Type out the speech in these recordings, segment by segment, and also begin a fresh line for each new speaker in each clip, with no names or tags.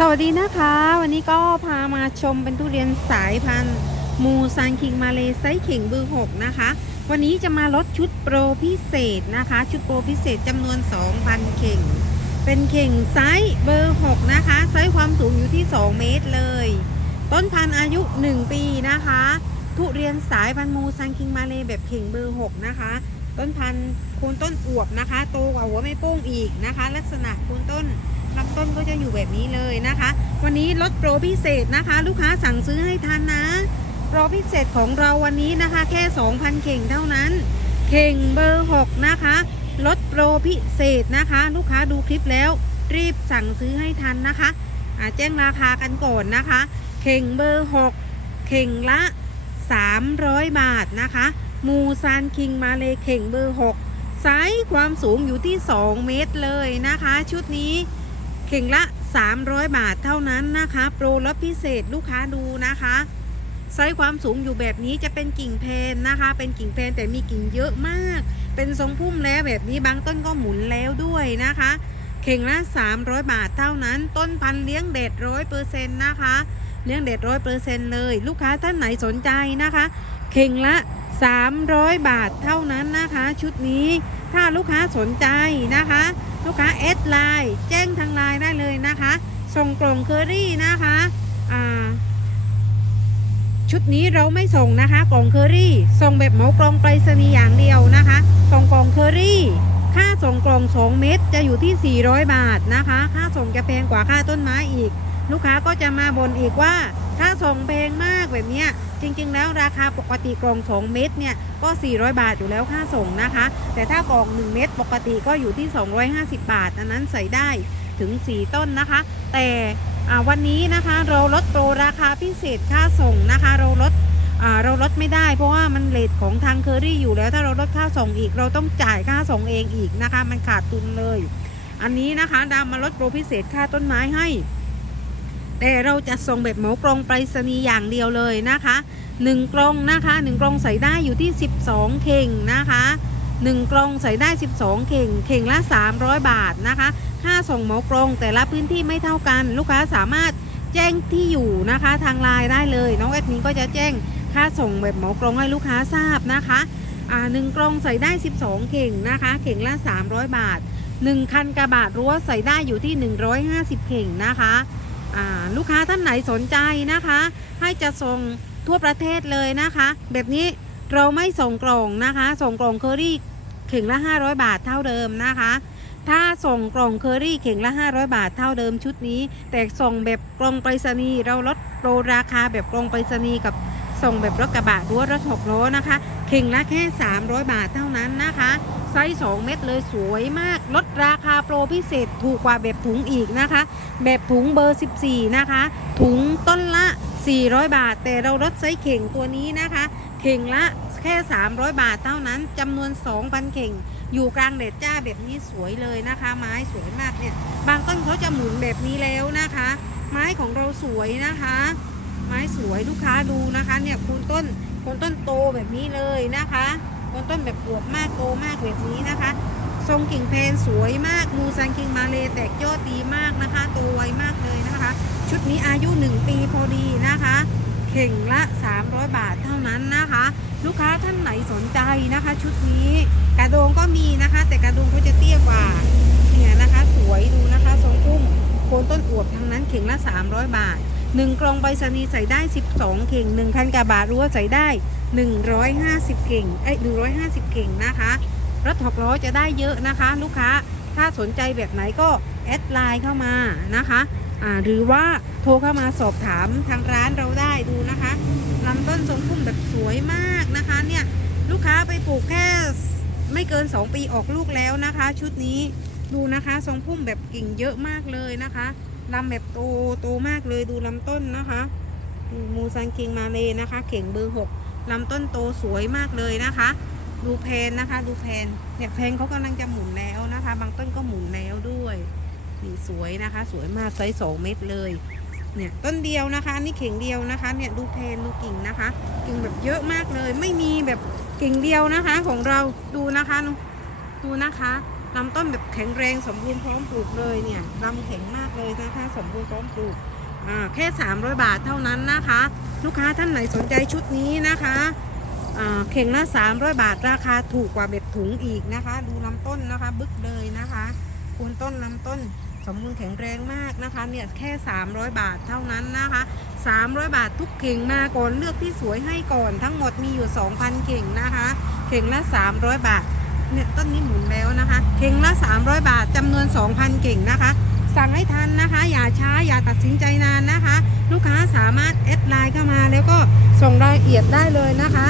สวัสดีนะคะ วันนี้ก็พามาชมเป็นทุเรียนสายพันธุ์ มูซานคิงมาเลไซเข่งเบอร์6นะคะ วันนี้จะมาลดชุดโปรพิเศษนะคะ ชุดโปรพิเศษจำนวน 2,000 เข่ง เป็นเข่งไซส์เบอร์ 6 นะคะไซส์ความสูงอยู่ที่ 2 เมตรเลย ต้นพันธุ์อายุ 1 ปีนะคะ ทุเรียนสายพันธุ์มูซานคิงมาเลแบบเข่งเบอร์ 6 นะคะ ต้นพันธุ์โคนต้นอวบนะคะ โตกว่าหัวไม่โป้งอีกนะคะ ลักษณะโคนต้น ลำต้นก็จะอยู่แบบนี้เลยนะคะ วันนี้ลดโปรพิเศษนะคะ ลูกค้าสั่งซื้อให้ทันนะโปรพิเศษของเราวันนี้นะคะ แค่ 2,000 เข่งเท่านั้น เข่งเบอร์ 6 นะคะลดโปรพิเศษนะคะ ลูกค้าดูคลิปแล้ว รีบสั่งซื้อให้ทันนะคะแจ้งราคากันก่อนนะคะ เข่งเบอร์ 6 เข่งละ 300 บาทนะคะ มูซานคิงมาเลยเข่งเบอร์ 6ไซส์ความสูงอยู่ที่ 2 เมตรเลยนะคะ ชุดนี้ เข่งละ 300 บาทเท่านั้นนะคะ โปรลดพิเศษลูกค้าดูนะคะไซส์ความสูงอยู่แบบนี้จะเป็นกิ่งเพนนะคะ เป็นกิ่งเพนแต่มีกิ่งเยอะมาก เป็นทรงพุ่มแล้วแบบนี้บางต้นก็หมุนแล้วด้วยนะคะ เข่งละ300 บาทเท่านั้น ต้นพันเลี้ยงเด็ดร้อยเปอร์เซ็นต์นะคะเลี้ยงเด็ดร้อยเปอร์เซ็นต์เลย ลูกค้าท่านไหนสนใจนะคะ เข่งละ 300 บาทเท่านั้นนะคะ ชุดนี้ถ้าลูกค้าสนใจนะคะ ลูกค้าแอดไลน์แจ้งทางไลน์ได้เลยนะคะ ส่งกล่องเคอรี่นะคะชุดนี้เราไม่ส่งนะคะ กล่องเคอรี่ ส่งแบบเหมากล่องไปรษณีย์อย่างเดียวนะคะ ส่งกล่องเคอรี่ ค่าส่งกล่อง 2 เม็ดจะอยู่ที่ 400 บาทนะคะ ค่าส่งจะแพงกว่าค่าต้นไม้อีก ลูกค้าก็จะมาบ่นอีกว่า ค่าส่งแพงมากแบบเนี้ยจริง ๆ แล้วราคาปกติกล่อง 2 เม็ดเนี่ยก็ 400 บาทอยู่แล้วค่าส่งนะคะ แต่ถ้ากล่อง 1 เม็ดปกติก็อยู่ที่ 250 บาทอันนั้นใส่ได้ถึง 4 ต้นนะคะ แต่วันนี้นะคะเราลดโปรราคาพิเศษค่าส่งนะคะ เราลดเราลดไม่ได้เพราะว่ามันเลทของทางเคอรี่อยู่แล้วถ้าเราลดค่าส่งอีก เราต้องจ่ายค่าส่งเองอีกนะคะ มันขาดทุนเลย อันนี้นะคะดามมาลดโปรพิเศษค่าต้นไม้ให้ แต่เราจะส่งแบบเหมากรงไปรษณีย์อย่างเดียวเลยนะคะ1กรงนะคะ1กรงใส่ได้อยู่ที่ 12 เข่งนะคะ1กรงใส่ได้ 12 เข่ง เข่งละ 300 บาทนะคะค่าส่งเหมากรงแต่ละพื้นที่ไม่เท่ากัน ลูกค้าสามารถแจ้งที่อยู่นะคะทางไลน์ได้เลย น้องแอดมินก็จะแจ้งค่าส่งแบบเหมากรงให้ลูกค้าทราบนะคะอ่าหนึ่งกรงใส่ได้ 12 เข่งนะคะ เข่งละ 300 บาท 1 คันกระบะรั้วใส่ได้อยู่ที่ 150 เข่งนะคะ ลูกค้าท่านไหนสนใจนะคะ ให้จะส่งทั่วประเทศเลยนะคะ แบบนี้เราไม่ส่งกล่องนะคะ ส่งกล่องเคอรี่เข่งละ 500 บาทเท่าเดิมนะคะ ถ้าส่งกล่องเคอรี่เข่งละ 500 บาทเท่าเดิมชุดนี้ แต่ส่งแบบกล่องไปรษณีย์เราลดโปรราคาแบบกล่องไปรษณีย์กับส่งแบบรถกระบะหรือว่ารถหกล้อนะคะ เข่งละแค่ 300 บาทเท่านั้นนะคะ ไซส์ 2 เม็ดเลยสวยมาก ลดราคาโปรพิเศษถูกกว่าแบบถุงอีกนะคะ แบบถุงเบอร์ 14 นะคะ ถุงต้นละ 400 บาท แต่เราลดไซส์เข่งตัวนี้นะคะ เข่งละแค่ 300 บาทเท่านั้นจำนวน 2,000 เข่ง อยู่กลางเด็ดจ้าแบบนี้สวยเลยนะคะ ไม้สวยมากเนี่ย บางต้นเขาจะหมุนแบบนี้แล้วนะคะ ไม้ของเราสวยนะคะ ไม้สวยลูกค้าดูนะคะเนี่ยโคนต้นคนต้นโตแบบนี้เลยนะคะ โคนต้นแบบอวบมากโตมากแบบนี้นะคะ ทรงกิ่งเพนสวยมากมูซันคิงมาเลแตกยอดดีมากนะคะโตไวมากเลยนะคะ ชุดนี้อายุ 1 ปีพอดีนะคะเข่งละ 300 บาทเท่านั้นนะคะ ลูกค้าท่านไหนสนใจนะคะ ชุดนี้กระโดงก็มีนะคะ แต่กระโดงก็จะเตี้ยกว่าเนี่ยนะคะ สวยดูนะคะทรงพุ่มโคนต้นอวบทั้งนั้นเข่งละ 300 บาท 1 กล่องใบสนีใส่ได้ 12 เข่ง1คันกระบะรั้วใส่ได้ 150เข่งเอ้ย150เข่งนะคะ รถหกล้อจะได้เยอะนะคะ ลูกค้าถ้าสนใจแบบไหนก็แอดไลน์เข้ามานะคะอ่าหรือว่าโทรเข้ามาสอบถามทางร้านเราได้ดูนะคะลำต้นทรงพุ่มแบบสวยมากนะคะเนี่ยลูกค้าไปปลูกแค่ไม่เกิน 2 ปีออกลูกแล้วนะคะ ชุดนี้ดูนะคะทรงพุ่มแบบกิ่งเยอะมากเลยนะคะลำแบบโตโตมากเลยดูลำต้นนะคะ มูซันคิงมาเลยนะคะ เข่งเบอร์หก ลำต้นโตสวยมากเลยนะคะ ดูแพนนะคะ ดูแพนเนี่ยแพนเขากำลังจะหมุนแล้วนะคะ บางต้นก็หมุนแล้วด้วยนี่สวยนะคะ สวยมากไซส์สองเมตรเลยเนี่ยต้นเดียวนะคะอันนี่เข่งเดียวนะคะเนี่ยดูแพนดูกิ่งนะคะ กิ่งแบบเยอะมากเลย ไม่มีแบบกิ่งเดียวนะคะ ของเราดูนะคะดูนะคะลำต้นแบบแข็งแรงสมบูรณ์พร้อมปลูกเลยเนี่ยลำแข็งมากเลยนะคะ สมบูรณ์พร้อมปลูก แค่ 300 บาทเท่านั้นนะคะ ลูกค้าท่านไหนสนใจชุดนี้นะคะเข่งละ 300 บาทราคาถูกกว่าเบ็ดถุงอีกนะคะ ดูลำต้นนะคะ บึกเลยนะคะคูณต้นลำต้นสมบูรณ์แข็งแรงมากนะคะเนี่ยแค่ 300 บาทเท่านั้นนะคะ 300 บาททุกเข่งมาก่อนเลือกที่สวยให้ก่อนทั้งหมดมีอยู่ 2,000 เข่งนะคะ เข่งละ 300 บาทเนี่ยต้นนี้หมุนแล้วนะคะ เข่งละ 300 บาทจำนวน 2,000 เข่งนะคะ สั่งให้ทันนะคะ อย่าช้าอย่าตัดสินใจนานนะคะ ลูกค้าสามารถแอดไลน์เข้ามา แล้วก็ส่งรายละเอียดได้เลยนะคะ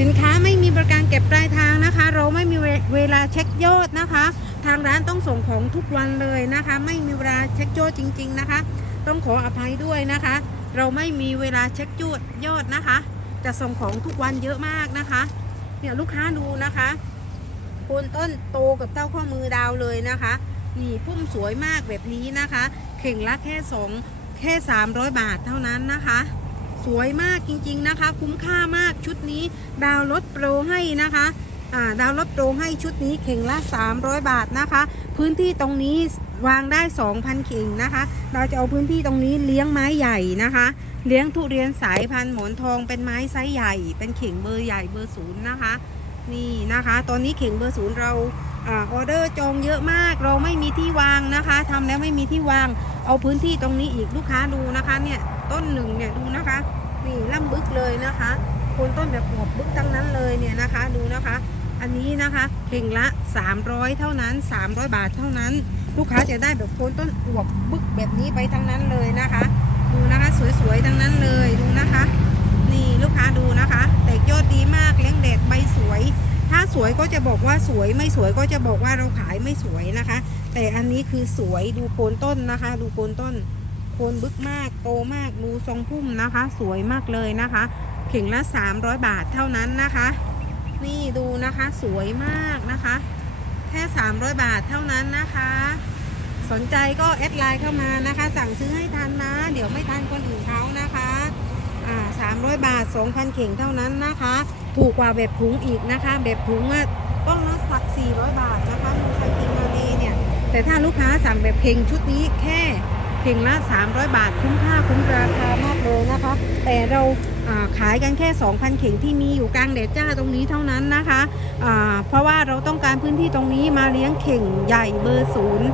สินค้าไม่มีบริการเก็บปลายทางนะคะ เราไม่มีเวเวลาเช็คยอดนะคะ ทางร้านต้องส่งของทุกวันเลยนะคะ ไม่มีเวลาเช็คยอดจริง ๆนะคะ ต้องขออภัยด้วยนะคะ เราไม่มีเวลาเช็คยอดยอดนะคะ จะส่งของทุกวันเยอะมากนะคะเนี่ยลูกค้าดูนะคะโคนต้นโตกับเต้าข้อมือดาวเลยนะคะ นี่พุ่มสวยมากแบบนี้นะคะ เข่งละแค่สองแค่ 300 บาทเท่านั้นนะคะ สวยมากจริงๆนะคะ คุ้มค่ามากชุดนี้ ดาวลดโปรให้นะคะาดาวลดโปรให้ชุดนี้เข่งละ 300 บาทนะคะ พื้นที่ตรงนี้วางได้ 2,000 เข่งนะคะ เราจะเอาพื้นที่ตรงนี้เลี้ยงไม้ใหญ่นะคะ เลี้ยงทุเรียนสายพันธุ์หมอนทองเป็นไม้ไซส์ใหญ่ เป็นเข่งเบอร์ใหญ่เบอร์ศูนย์นะคะ นี่นะคะ ตอนนี้เข่งเบอร์ศูนย์เรา ออเดอร์จองเยอะมากเราไม่มีที่วางนะคะทำแล้วไม่มีที่วาง เอาพื้นที่ตรงนี้อีกลูกค้าดูนะคะ เนี่ยต้นหนึ่งเนี่ยดูนะคะ นี่ล่ำบึกเลยนะคะโคนต้นแบบหัวบึกทั้งนั้นเลยเนี่ยนะคะดูนะคะ อันนี้นะคะเข่งละ 300 เท่านั้น 300 บาทเท่านั้น ลูกค้าจะได้แบบโคนต้นอวบบึกแบบนี้ไปทั้งนั้นเลยนะคะ ดูนะคะสวยๆทั้งนั้นเลยดูนะคะ นี่ลูกค้าดูนะคะ แตกยอดดีมากเลี้ยงแดดใบ วยถ้าสวยก็จะบอกว่าสวยไม่สวยก็จะบอกว่าเราขายไม่สวยนะคะ แต่อันนี้คือสวยดูโคนต้นนะคะ ดูโคนต้น โคนบึกมากโตมากดูทรงพุ่มนะคะ สวยมากเลยนะคะเข่งละ 300 บาทเท่านั้นนะคะ นี่ดูนะคะสวยมากนะคะ แค่ 300 บาทเท่านั้นนะคะ สนใจก็แอดไลน์เข้ามานะคะ สั่งซื้อให้ทันนะ เดี๋ยวไม่ทันคนอื่นเขานะคะอ่า300 บาท 2,000 เข่งเท่านั้นนะคะ ถูกกว่าแบบถุงอีกนะคะ แบบถุงอะต้องละสัก400 บาทนะคะลูกค้ากินมาดีเนี่ย แต่ถ้าลูกค้าสั่งแบบเข่งชุดนี้แค่เข่งละ 300 บาทคุ้มค่าคุ้มราคามากเลยนะคะ แต่เราขายกันแค่ 2,000 เข่งที่มีอยู่กลางแดดจ้าตรงนี้เท่านั้นนะคะอ่าเพราะว่าเราต้องการพื้นที่ตรงนี้มาเลี้ยงเข่งใหญ่เบอร์ศูนย์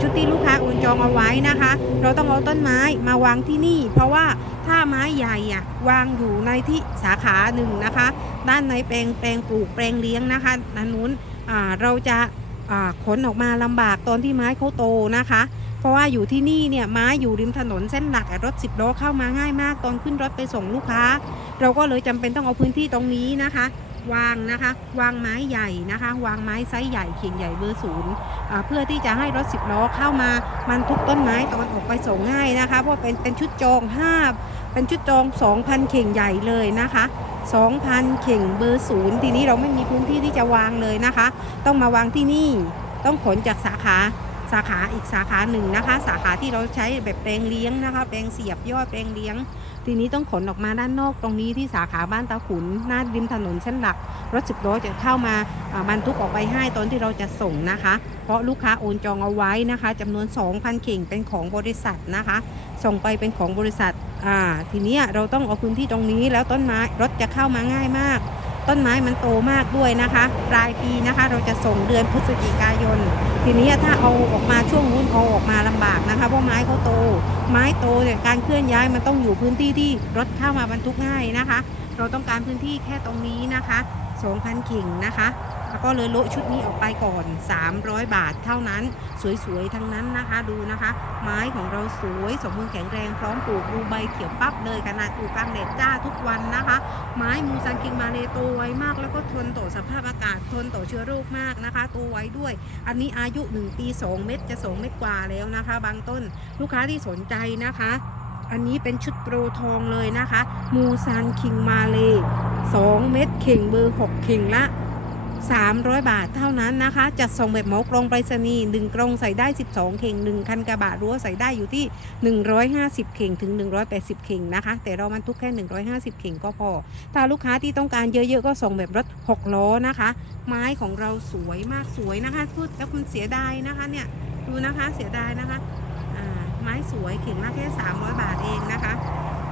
ชุดที่ลูกค้าโอนจองเอาไว้นะคะ เราต้องเอาต้นไม้มาวางที่นี่ เพราะว่า ถ้าไม้ใหญ่อะวางอยู่ในที่สาขาหนึ่งนะคะ ด้านในแปลงแปลงปลูกแปลงเลี้ยงนะคะด้านนู้นเราจะขนออกมาลำบากตอนที่ไม้เขาโตนะคะ เพราะว่าอยู่ที่นี่เนี่ยไม้อยู่ริมถนนเส้นหลักรถสิบล้อเข้ามาง่ายมาก ตอนขึ้นรถไปส่งลูกค้า เราก็เลยจำเป็นต้องเอาพื้นที่ตรงนี้นะคะ วางนะคะ วางไม้ใหญ่นะคะ วางไม้ไซส์ใหญ่เข่งใหญ่เบอร์ศูนย์เพื่อที่จะให้รถสิบล้อเข้ามามันทุกต้นไม้ตอนออกไปส่งง่ายนะคะ เพราะเป็นเป็นชุดจองห้าเป็นชุดจอง 2,000 เข่งใหญ่เลยนะคะ 2,000 เข่งเบอร์ศูนย์ทีนี้เราไม่มีพื้นที่ที่จะวางเลยนะคะ ต้องมาวางที่นี่ต้องขนจากสาขาสาขาอีกสาขาหนึ่งนะคะ สาขาที่เราใช้แบบแปลงเลี้ยงนะคะ แปลงเสียบยอดแปลงเลี้ยง ทีนี้ต้องขนออกมาด้านนอกตรงนี้ที่สาขาบ้านตาขุนหน้าริมถนนเส้นหลัก รถสิบล้อจะเข้ามาบรรทุกออกไปให้ตอนที่เราจะส่งนะคะ เพราะลูกค้าโอนจองเอาไว้นะคะจำนวน 2,000 เข่งเป็นของบริษัทนะคะ ส่งไปเป็นของบริษัทอ่าทีนี้เราต้องเอาพื้นที่ตรงนี้แล้วต้นไม้รถจะเข้ามาง่ายมาก ต้นไม้มันโตมากด้วยนะคะ ปลายปีนะคะ เราจะส่งเดือนพฤศจิกายน ทีนี้ถ้าเอาออกมาช่วงนู้นเอาออกมาลำบากนะคะเพราะไม้เขาโต ไม้โตเนี่ยการเคลื่อนย้ายมันต้องอยู่พื้นที่ที่รถเข้ามาบรรทุกง่ายนะคะ เราต้องการพื้นที่แค่ตรงนี้นะคะ2,000กิ่งนะคะ แล้วก็เลยโละชุดนี้ออกไปก่อน 300 บาทเท่านั้น สวยๆ ทั้งนั้นนะคะ ดูนะคะ ไม้ของเราสวย สมบูรณ์แข็งแรง พร้อมปลูกดูใบเขียวปั๊บเลยขนาดปลูกกลางแดดจ้าทุกวันนะคะ ไม้มูซันคิงมาเลโตไวมาก แล้วก็ทนต่อสภาพอากาศทนต่อเชื้อโรคมากนะคะโตไวด้วย อันนี้อายุ 1 ปี 2 เม็ดจะ 2 เม็ดกว่าแล้วนะคะ บางต้นลูกค้าที่สนใจนะคะ อันนี้เป็นชุดโปรทองเลยนะคะ มูซันคิงมาเล 2 เม็ดเข่งเบอร์ 6 เข่งละ 300 บาทเท่านั้นนะคะ จัดส่งแบบหมอกรงไปรษณีย์1กรงใส่ได้ 12 เข่ง1คันกระบะรั้วใส่ได้อยู่ที่ 150 เข่งถึง 180 เข่งนะคะ แต่เรามันทุกแค่ 150 เข่งก็พอ ถ้าลูกค้าที่ต้องการเยอะๆ ก็ส่งแบบรถ 6 ล้อนะคะ ไม้ของเราสวยมากสวยนะคะพูดแล้วมันเสียดายนะคะเนี่ยดูนะคะเสียดายนะคะไม้สวยเข่งละแค่ 300 บาทเองนะคะ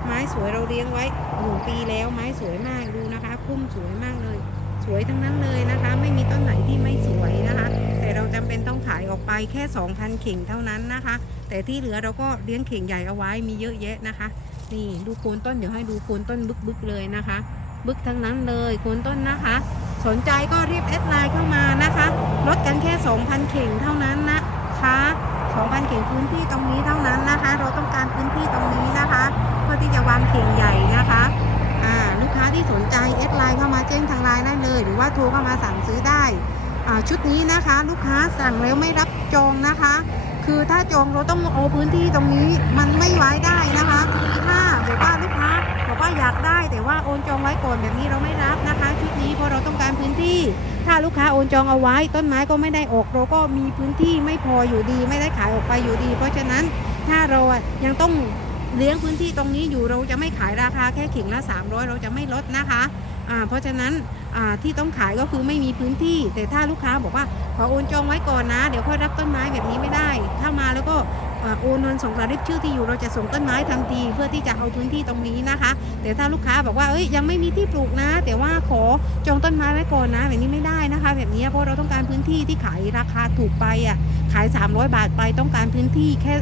ไม้สวยเราเลี้ยงไว้หนึ่งปีแล้วไม้สวยมากดูนะคะพุ่มสวยมากเลย สวยทั้งนั้นเลยนะคะ ไม่มีต้นไหนที่ไม่สวยนะคะ แต่เราจำเป็นต้องขายออกไปแค่ 2,000 เข่งเท่านั้นนะคะ แต่ที่เหลือเราก็เลี้ยงเข่งใหญ่เอาไว้มีเยอะแยะนะคะ นี่ดูโคนต้นเดี๋ยวให้ดูโคนต้นบึกๆเลยนะคะ บึกทั้งนั้นเลยโคนต้นนะคะ สนใจก็รีบแอดไลน์เข้ามานะคะลดกันแค่ 2,000 เข่งเท่านั้นนะคะ2,000 เข่งพื้นที่ตรงนี้เท่านั้นนะคะ เราต้องการพื้นที่ตรงนี้นะคะเพื่อที่จะวางเข่งใหญ่นะคะ ค้าที่สนใจแอดไลน์เข้ามาแจ้งทางไลน์ได้เลย หรือว่าโทรเข้ามาสั่งซื้อได้ชุดนี้นะคะ ลูกค้าสั่งแล้วไม่รับจองนะคะ คือถ้าจองเราต้องเอาพื้นที่ตรงนี้มันไม่ไว้ได้นะคะ ถ้าแบบว่าลูกค้าบอกว่าอยากได้ แต่ว่าโอนจองไว้ก่อนแบบนี้เราไม่รับนะคะ ชุดนี้เพราะเราต้องการพื้นที่ ถ้าลูกค้าโอนจองเอาไว้ ต้นไม้ก็ไม่ได้ออกเราก็มีพื้นที่ไม่พออยู่ดี ไม่ได้ขายออกไปอยู่ดี เพราะฉะนั้นถ้าเรายังต้อง เลี้ยงพื้นที่ตรงนี้อยู่เราจะไม่ขายราคาแค่ข่งละ 300 เราจะไม่ลดนะคะเพราะฉะนั้นที่ต้องขายก็คือไม่มีพื้นที่ แต่ถ้าลูกค้าบอกว่าขอโอนจองไว้ก่อนนะ เดี๋ยวค่อยรับต้นไม้แบบนี้ไม่ได้ถ้ามาแล้วก็โอนเงินส่งกรายลิบชื่อที่อยู่เราจะส่งต้นไม้ทันทีเพื่อที่จะเอาพื้นที่ตรงนี้นะคะ แต่ถ้าลูกค้าบอกว่าเอ้ยยังไม่มีที่ปลูกนะ แต่ว่าขอจองต้นไม้ไว้ก่อนนะ แบบนี้ไม่ได้นะคะ แบบนี้เพราะเราต้องการพื้นที่ที่ขายราคาถูกไปอะขาย 300 บาทไปต้องการพื้นที่แค่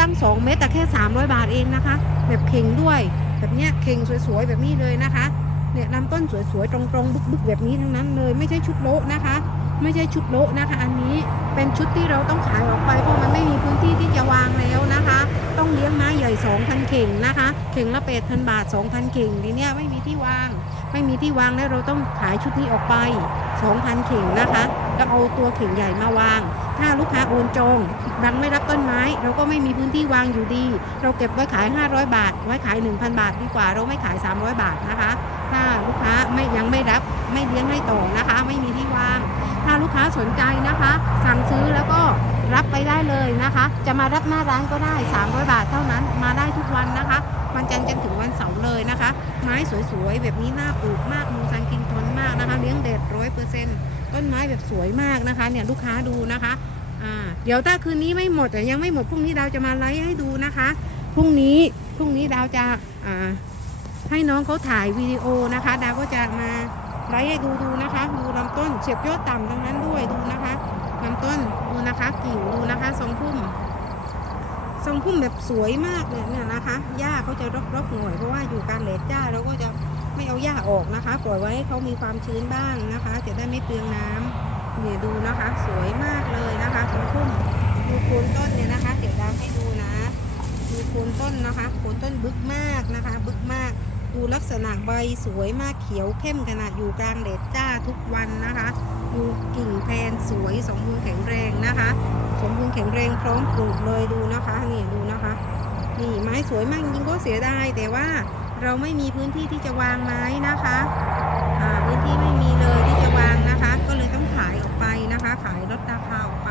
ตั้ง 2 เมตรแต่แค่ 300 บาทเองนะคะ แบบเข่งด้วย แบบเนี้ยเข่งสวยๆ แบบนี้เลยนะคะ เนี่ยลำต้นสวยๆ ตรงๆ บึกๆ แบบนี้ทั้งนั้นเลย ไม่ใช่ชุดโละนะคะ ไม่ใช่ชุดโละนะคะ อันนี้ เป็นชุดที่เราต้องขายออกไปเพราะมันไม่มีพื้นที่ที่จะวางแล้วนะคะ ต้องเลี้ยงไม้ใหญ่ 2,000 เข่งนะคะ เข่งละ8,000 บาท 2,000 เข่งทีเนี้ยไม่มีที่วาง ไม่มีที่วางแล้วเราต้องขายชุดนี้ออกไป 2,000 เข่งนะคะแล้วเอาตัวเข่งใหญ่มาวาง ถ้าลูกค้าโอนจองดังไม่รับต้นไม้ เราก็ไม่มีพื้นที่วางอยู่ดี เราเก็บไว้ขาย 500 บาท ไว้ขาย 1,000 บาทดีกว่า เราไม่ขาย 300 บาทนะคะ ถ้าลูกค้าไม่ยังไม่รับไม่เลี้ยงให้ต่อนะคะ ไม่มีที่วาง ลูกค้าสนใจนะคะ สั่งซื้อแล้วก็รับไปได้เลยนะคะ จะมารับหน้าร้านก็ได้ 300 บาทเท่านั้น มาได้ทุกวันนะคะ วันจันทร์จนถึงวันเสาร์เลยนะคะ ไม้สวยๆ แบบนี้น่าปลูกมากมูซันกินทนมากนะคะ เลี้ยงเด็ดร้อยเปอร์เซ็นต์ต้นไม้แบบสวยมากนะคะ เนี่ยลูกค้าดูนะคะอ่าเดี๋ยวถ้าคืนนี้ไม่หมดแต่ยังไม่หมดพรุ่งนี้ดาวจะมาไลฟ์ให้ดูนะคะ พรุ่งนี้พรุ่งนี้ดาวจะอ่าให้น้องเขาถ่ายวิดีโอนะคะ ดาวก็จะมา ไลฟ์ให้ดูดูนะคะ ดูลำต้นเฉียบยอดต่ำทั้งนั้นด้วยดูนะคะลำต้นดูนะคะกิ่งดูนะคะ ทรงพุ่ม ทรงพุ่มแบบสวยมากเลยเนี่ยนะคะหญ้าเขาจะรกๆหน่อยเพราะว่าอยู่การเลดหญ้าเราก็จะไม่เอาหญ้าออกนะคะ ปล่อยไว้ให้เขามีความชื้นบ้างนะคะ จะได้ไม่เปลืองน้ำเนี่ยดูนะคะ สวยมากเลยนะคะทรงพุ่มดูโคนต้นเนี่ยนะคะ เดี๋ยวดาวให้ดูนะดูโคนต้นนะคะโคนต้นบึกมากนะคะ บึกมาก ดูลักษณะใบสวยมากเขียวเข้มขนาดอยู่กลางแดดจ้าทุกวันนะคะ ดูกิ่งแพนสวยสมบูรณ์แข็งแรงนะคะ สมบูรณ์แข็งแรงพร้อมปลูกเลยดูนะคะนี่ดูนะคะ นี่ไม้สวยมากจริงก็เสียดายแต่ว่าเราไม่มีพื้นที่ที่จะวางไม้นะคะพื้นที่ไม่มีเลยที่จะวางนะคะ ก็เลยต้องขายออกไปนะคะ ขายลดราคาออกไป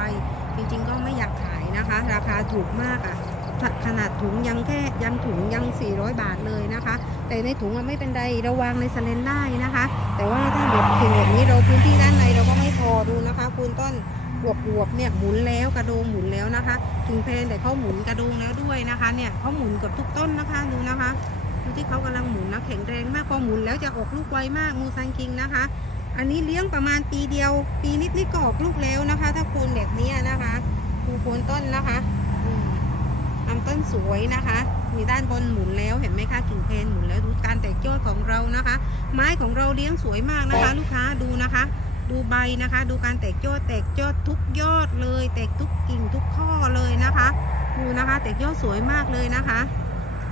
จริงๆก็ไม่อยากขายนะคะ ราคาถูกมากอะ่ะ ขขนาดถุงยังแค่ยังถุงยัง 400 บาทเลยนะคะ แต่ในถุงอะไม่เป็นไรเราวางในสเลนได้นะคะ แต่ว่าถ้าแบบเข่งแบบนี้เราพื้นที่ด้านในเราก็ไม่พอดูนะคะ คุณต้นบวบบวบเนี่ยหมุนแล้วกระโดงหมุนแล้วนะคะกิ่งเพนแต่เขาหมุนกระโดงแล้วด้วยนะคะ เนี่ยเขาหมุนกับทุกต้นนะคะดูนะคะดูที่เขากำลังหมุนนะแข็งแรงมากพอหมุนแล้วจะออกลูกไวมากมูซันคิงนะคะ อันนี้เลี้ยงประมาณปีเดียว ปีนิดนิดๆก็ออกลูกแล้วนะคะ ถ้าโคนแบบนี้นะคะดูโคนต้นนะคะำต้นสวยนะคะ มีด้านบนหมุนแล้วเห็นไหมคะกิ่งเพลนหมุนแล้วดูการแตกยอดของเรานะคะ ไม้ของเราเลี้ยงสวยมากนะคะ ลูกค้าดูนะคะ ดูใบนะคะ ดูการแตกยอดแตกยอดทุกยอดเลย แตกทุกกิ่งทุกข้อเลยนะคะ ดูนะคะ แตกยอดสวยมากเลยนะคะ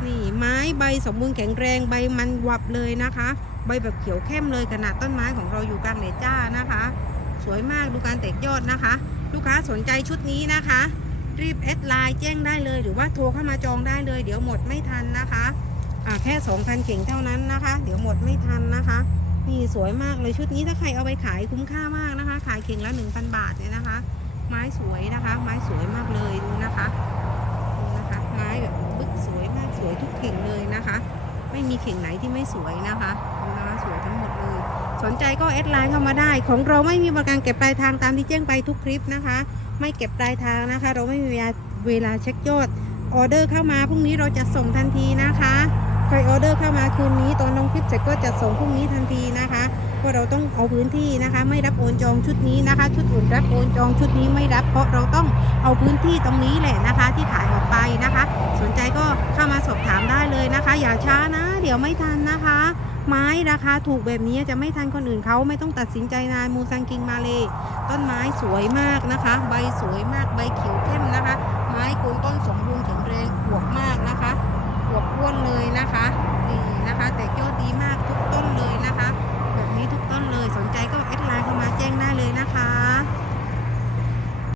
นี่ไม้ใบสมบูรณ์แข็งแรงใบมันวับเลยนะคะ ใบแบบเขียวเข้มเลยขนาดต้นไม้ของเราอยู่กลางเลจ้านะคะ สวยมากดูการแตกยอดนะคะ ลูกค้าสนใจชุดนี้นะคะ รีบแอดไลน์แจ้งได้เลย หรือว่าโทรเข้ามาจองได้เลย เดี๋ยวหมดไม่ทันนะคะอ่าแค่2,000เข่งเท่านั้นนะคะ เดี๋ยวหมดไม่ทันนะคะนี่สวยมากเลยชุดนี้ถ้าใครเอาไปขายคุ้มค่ามากนะคะ ขายเข่งละ1,000 บาทเนี่ยนะคะ ไม้สวยนะคะ ไม้สวยมากเลยดูนะคะดูนะคะไม้แบบบึกสวยมากสวยทุกเข่งเลยนะคะ ไม่มีเข่งไหนที่ไม่สวยนะคะดูนะคะสวยทั้งหมดเลย สนใจก็แอดไลน์เข้ามาได้ ของเราไม่มีบริการเก็บปลายทางตามที่แจ้งไปทุกคลิปนะคะ ไม่เก็บปลายทางนะคะ เราไม่มีเวลาเช็คยอดออเดอร์เข้ามาพรุ่งนี้เราจะส่งทันทีนะคะใครออเดอร์เข้ามาคืนนี้ตอนลงคลิปเสร็จก็จะส่งพรุ่งนี้ทันทีนะคะเพราะเราต้องเอาพื้นที่นะคะ ไม่รับโอนจองชุดนี้นะคะ ชุดอื่นรับโอนจองชุดนี้ไม่รับ เพราะเราต้องเอาพื้นที่ตรงนี้แหละนะคะ ที่ขายออกไปนะคะ สนใจก็เข้ามาสอบถามได้เลยนะคะ อย่าช้านะ เดี๋ยวไม่ทันนะคะ ไม้ราคาถูกแบบนี้จะไม่ทันคนอื่นเขาไม่ต้องตัดสินใจนายมูซังกิงมาเลย ต้นไม้สวยมากนะคะ ใบสวยมากใบเขียวเข้มนะคะ ไม้โคนต้นสมบูรณ์แข็งแรงขวบมากนะคะขวบอ้วนเลยนะคะ